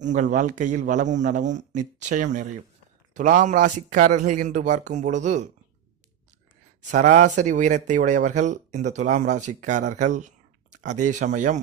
உங்கள் வாழ்க்கையில் வளமும் நலமும் நிச்சயம் நிறையும். துலாம் ராசிக்காரர்கள் என்று பார்க்கும் பொழுது சராசரி உயரத்தை உடையவர்கள் இந்த துலாம் ராசிக்காரர்கள். அதே சமயம்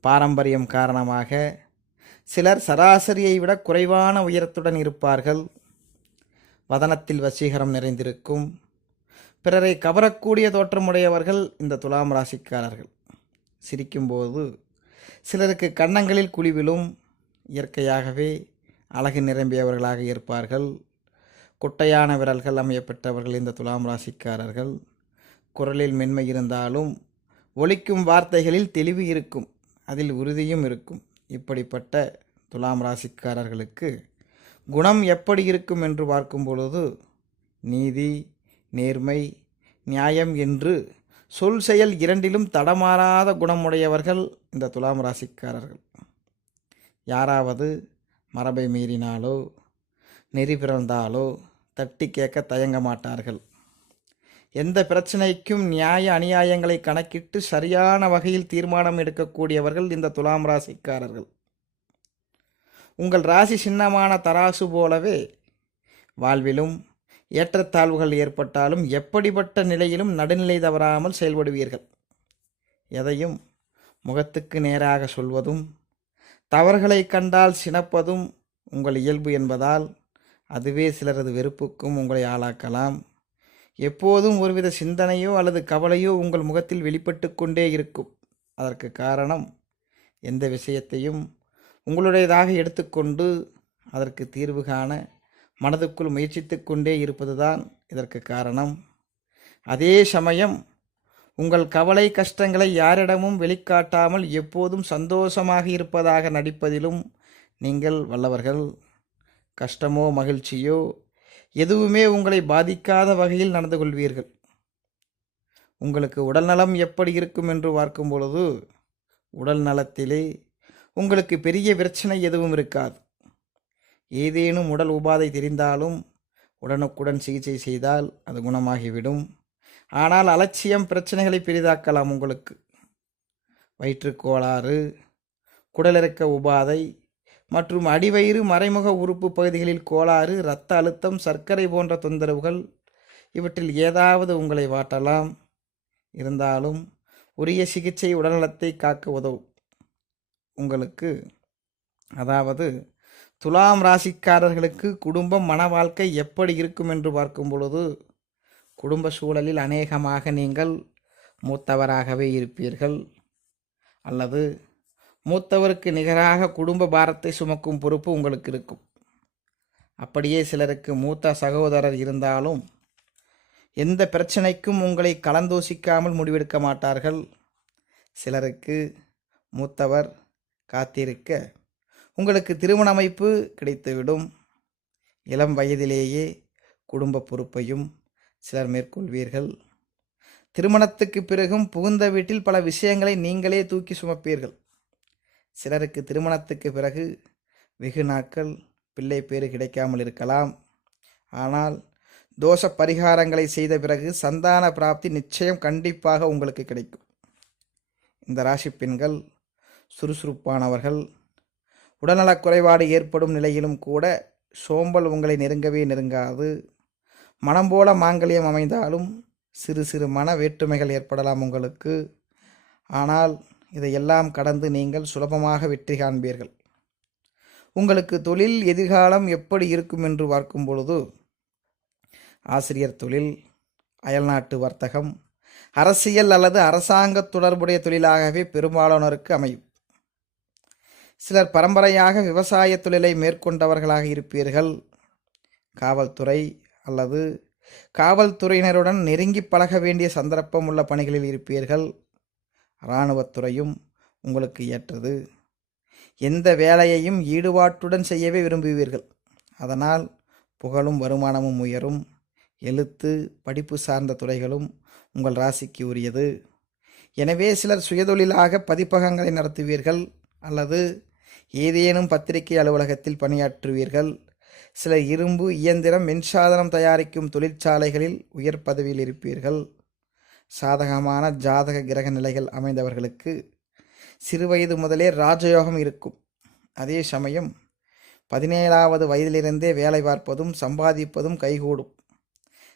பாரம்பரியம் காரணமாக சிலர் சராசரியை விட குறைவான உயரத்துடன் இருப்பார்கள். வதனத்தில் வசீகரம் நிறைந்திருக்கும். பிறரை கவரக்கூடிய தோற்றமுடையவர்கள் இந்த துலாம் ராசிக்காரர்கள். சிரிக்கும்போது சிலருக்கு கன்னங்களில் குழிவிலும் இயற்கையாகவே அழகு நிரம்பியவர்களாக இருப்பார்கள். குட்டையான விரல்கள் அமையப்பெற்றவர்கள் இந்த துலாம் ராசிக்காரர்கள். குரலில் மென்மை இருந்தாலும் ஒழிக்கும் வார்த்தைகளில் தெளிவு இருக்கும். அதில் உறுதியும் இருக்கும். இப்படிப்பட்ட துலாம் ராசிக்காரர்களுக்கு குணம் எப்படி இருக்கும் என்று பார்க்கும் பொழுது நீதி நேர்மை நியாயம் என்று சொல் செயல் இரண்டிலும் தடமாறாத குணமுடையவர்கள் இந்த துலாம் ராசிக்காரர்கள். யாராவது மரபை மீறினாலோ நெறி பிறந்தாலோ தட்டி கேட்க தயங்க மாட்டார்கள். எந்த பிரச்சனைக்கும் நியாய அநியாயங்களை கணக்கிட்டு சரியான வகையில் தீர்மானம் எடுக்கக்கூடியவர்கள் இந்த துலாம் ராசிக்காரர்கள். உங்கள் ராசி சின்னமான தராசு போலவே வாழ்விலும் ஏற்றத்தாழ்வுகள் ஏற்பட்டாலும் எப்படிப்பட்ட நிலையிலும் நடுநிலை தவறாமல் செயல்படுவீர்கள். எதையும் முகத்துக்கு நேராக சொல்வதும் தவறுகளை கண்டால் சினப்பதும் உங்கள் இயல்பு என்பதால் அதுவே சிலரது வெறுப்புக்கும் உங்களை ஆளாக்கலாம். எப்போதும் ஒருவித சிந்தனையோ அல்லது கவலையோ உங்கள் முகத்தில் வெளிப்பட்டு கொண்டே இருக்கும். அதற்கு காரணம் எந்த விஷயத்தையும் உங்களுடையதாக எடுத்துக்கொண்டு அதற்கு தீர்வு காண மனதுக்குள் முயற்சித்து கொண்டே இருப்பதுதான் இதற்கு காரணம். அதே சமயம் உங்கள் கவலை கஷ்டங்களை யாரிடமும் வெளிக்காட்டாமல் எப்போதும் சந்தோஷமாக இருப்பதாக நடிப்பதிலும் நீங்கள் வல்லவர்கள். கஷ்டமோ மகிழ்ச்சியோ எதுவுமே உங்களை பாதிக்காத வகையில் நடந்து கொள்வீர்கள். உங்களுக்கு உடல்நலம் எப்படி இருக்கும் என்று பார்க்கும் பொழுது உடல் நலத்திலே உங்களுக்கு பெரிய பிரச்சனை எதுவும் இருக்காது. ஏதேனும் உடல் உபாதை தெரிந்தாலும் உடனுக்குடன் சிகிச்சை செய்தால் அது குணமாகிவிடும். ஆனால் அலட்சியம் பிரச்சனைகளை பெரிதாக்கலாம் உங்களுக்கு. வயிற்றுக்கோளாறு குடலிறக்க உபாதை மற்றும் அடிவயிறு மறைமுக உறுப்பு பகுதிகளில் கோளாறு இரத்த அழுத்தம் சர்க்கரை போன்ற தொந்தரவுகள் இவற்றில் ஏதாவது உங்களை வாட்டலாம். இருந்தாலும் உரிய சிகிச்சை உடல்நலத்தை காக்க உதவும். உங்களுக்கு அதாவது துலாம் ராசிக்காரர்களுக்கு குடும்பம் மன வாழ்க்கை எப்படி இருக்கும் என்று பார்க்கும் பொழுது குடும்ப சூழலில் அநேகமாக நீங்கள் மூத்தவராகவே இருப்பீர்கள். அல்லது மூத்தவருக்கு நிகராக குடும்ப பாரத்தை சுமக்கும் பொறுப்பு உங்களுக்கு இருக்கும். அப்படியே சிலருக்கு மூத்த சகோதரர் இருந்தாலும் எந்த பிரச்சனைக்கும் உங்களை கலந்தோசிக்காமல் முடிவெடுக்க மாட்டார்கள். சிலருக்கு மூத்தவர் காத்திருக்க உங்களுக்கு திருமண அமைப்பு கிடைத்துவிடும். இளம் வயதிலேயே குடும்ப பொறுப்பையும் சிலர் மேற்கொள்வீர்கள். திருமணத்துக்கு பிறகும் புகுந்த வீட்டில் பல விஷயங்களை நீங்களே தூக்கி சுமப்பீர்கள். சிலருக்கு திருமணத்துக்கு பிறகு வெகு நாட்கள் பிள்ளை பேறு கிடைக்காமல் இருக்கலாம். ஆனால் தோஷ பரிகாரங்களை செய்த பிறகு சந்தான பிராப்தி நிச்சயம் கண்டிப்பாக உங்களுக்கு கிடைக்கும். இந்த ராசி பெண்கள் சுறுசுறுப்பானவர்கள். உடல்நலக் குறைபாடு ஏற்படும் நிலையிலும் கூட சோம்பல் உங்களை நெருங்கவே நெருங்காது. மனம் போல மாங்கல்யம் அமைந்தாலும் சிறு சிறு மன வேற்றுமைகள் ஏற்படலாம் உங்களுக்கு. ஆனால் இதையெல்லாம் கடந்து நீங்கள் சுலபமாக வெற்றி காண்பீர்கள். உங்களுக்கு தொழில் எதிர்காலம் எப்படி இருக்கும் என்று பார்க்கும் பொழுது ஆசிரியர் தொழில் அயல்நாட்டு வர்த்தகம் அரசியல் அல்லது அரசாங்க தொடர்புடைய தொழிலாகவே பெரும்பாலானோருக்கு அமையும். சிலர் பரம்பரையாக விவசாய தொழிலை மேற்கொண்டவர்களாக இருப்பீர்கள். காவல்துறை அல்லது காவல்துறையினருடன் நெருங்கி பழக வேண்டிய சந்தர்ப்பம் உள்ள பணிகளில் இருப்பீர்கள். இராணுவத்துறையும் உங்களுக்கு ஏற்றது. எந்த வேலையையும் ஈடுபாட்டுடன் செய்யவே விரும்புவீர்கள். அதனால் புகழும் வருமானமும் உயரும். எழுத்து படிப்பு சார்ந்த துறைகளும் உங்கள் ராசிக்கு உரியது. எனவே சிலர் சுயதொழிலாக பதிப்பகங்களை நடத்துவீர்கள் அல்லது ஏதேனும் பத்திரிகை அலுவலகத்தில் பணியாற்றுவீர்கள். சில இரும்பு இயந்திரம் மின்சாதனம் தயாரிக்கும் தொழிற்சாலைகளில் உயர் பதவியில் இருப்பீர்கள். சாதகமான ஜாதக கிரக நிலைகள் அமைந்தவர்களுக்கு சிறுவயது முதலே ராஜயோகம் இருக்கும். அதே சமயம் பதினேழாவது வயதிலிருந்தே வேலை பார்ப்பதும் சம்பாதிப்பதும் கைகூடும்.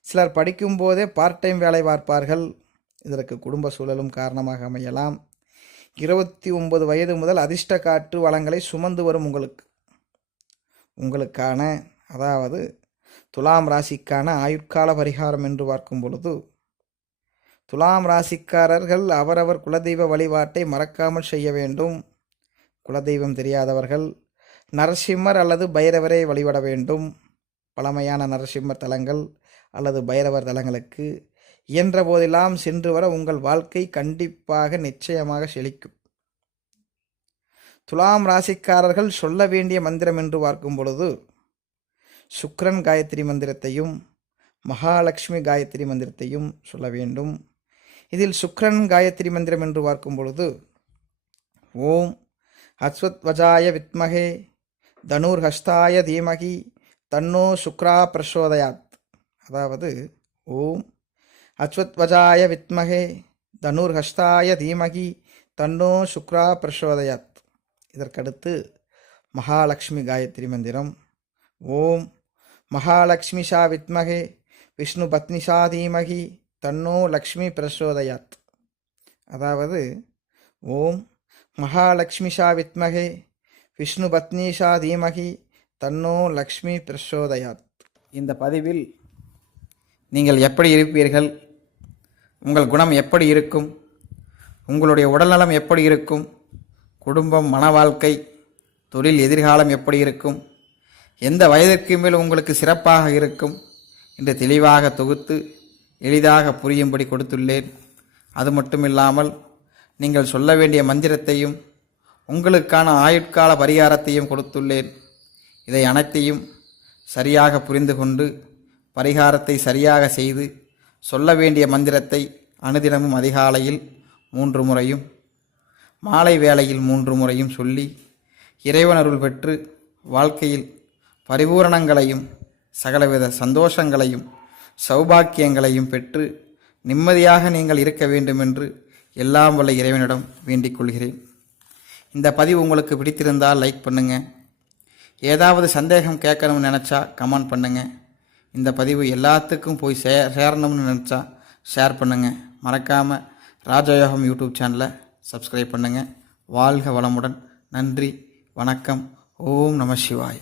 சிலர் படிக்கும்போதே பார்ட் டைம் வேலை பார்ப்பார்கள். இதற்கு குடும்ப சூழலும் காரணமாக அமையலாம். இருபத்தி ஒன்பது வயது முதல் அதிர்ஷ்ட காற்று வளங்களை சுமந்து வரும் உங்களுக்கு. உங்களுக்கான அதாவது துலாம் ராசிக்கான ஆயுட்கால பரிகாரம் என்று பார்க்கும் பொழுது துலாம் ராசிக்காரர்கள் அவரவர் குலதெய்வ வழிபாட்டை மறக்காமல் செய்ய வேண்டும். குலதெய்வம் தெரியாதவர்கள் நரசிம்மர் அல்லது பைரவரை வழிபட வேண்டும். பழமையான நரசிம்மர் தலங்கள் அல்லது பைரவர் தலங்களுக்கு இயன்ற போதெல்லாம் சென்று வர உங்கள் வாழ்க்கை கண்டிப்பாக நிச்சயமாக செழிக்கும். துலாம் ராசிக்காரர்கள் சொல்ல வேண்டிய மந்திரம் என்று பார்க்கும் பொழுது சுக்ரன் காயத்ரி மந்திரத்தையும் மகாலட்சுமி காயத்ரி மந்திரத்தையும் சொல்ல வேண்டும். இதில் சுக்ரன் காயத்ரி மந்திரம் என்று பார்க்கும் பொழுது ஓம் அஸ்வத்வஜாய வித்மகே தனுர் ஹஸ்தாய தீமகி தன்னோ சுக்ரா பிரசோதயாத். அதாவது ஓம் அஸ்வத்வஜாய வித்மகே தனுர் ஹஸ்தாய தீமகி தன்னோ சுக்ரா பிரசோதயாத். இதற்கடுத்து மகாலட்சுமி காயத்ரி மந்திரம். ஓம் மகாலட்சுமிஷா வித்மகே விஷ்ணு பத்னிஷா தீமகி தன்னோ லக்ஷ்மி பிரசோதயாத். அதாவது ஓம் மகாலட்சுமிஷா வித்மகே விஷ்ணு பத்னிஷா தீமகி தன்னோ லக்ஷ்மி பிரசோதயாத். இந்த பதிவில் நீங்கள் எப்படி இருப்பீர்கள்? உங்கள் குணம் எப்படி இருக்கும்? உங்களுடைய உடல்நலம் எப்படி இருக்கும்? குடும்பம் மன வாழ்க்கை தொழில் எதிர்காலம் எப்படி இருக்கும்? எந்த வயதிற்கு மேல் உங்களுக்கு சிறப்பாக இருக்கும்? என்று தெளிவாக தொகுத்து எளிதாக புரியும்படி கொடுத்துள்ளேன். அது மட்டுமில்லாமல் நீங்கள் சொல்ல வேண்டிய மந்திரத்தையும் உங்களுக்கான ஆயுட்கால பரிகாரத்தையும் கொடுத்துள்ளேன். இதை அனைத்தையும் சரியாக புரிந்து கொண்டு பரிகாரத்தை சரியாக செய்து சொல்ல வேண்டிய மந்திரத்தை அனுதினமும் அதிகாலையில் மூன்று முறையும் மாலை வேளையில் மூன்று முறையும் சொல்லி இறைவனருள் பெற்று வாழ்க்கையில் பரிபூரணங்களையும் சகலவித சந்தோஷங்களையும் சௌபாக்கியங்களையும் பெற்று நிம்மதியாக நீங்கள் இருக்க வேண்டும் என்று எல்லாம் வல்ல இறைவனிடம் வேண்டிக் கொள்கிறேன். இந்த பதிவு உங்களுக்கு பிடித்திருந்தால் லைக் பண்ணுங்கள் ஏதாவது சந்தேகம் கேட்கணும்னு நினச்சா கமெண்ட் பண்ணுங்கள் இந்த பதிவு எல்லாத்துக்கும் போய் சே சேரணும்னு நினச்சா ஷேர் பண்ணுங்கள் மறக்காமல் ராஜயோகம் யூடியூப் சேனலை சப்ஸ்கிரைப் பண்ணுங்கள் வாழ்க வளமுடன். நன்றி. வணக்கம். ஓம் நம சிவாய்.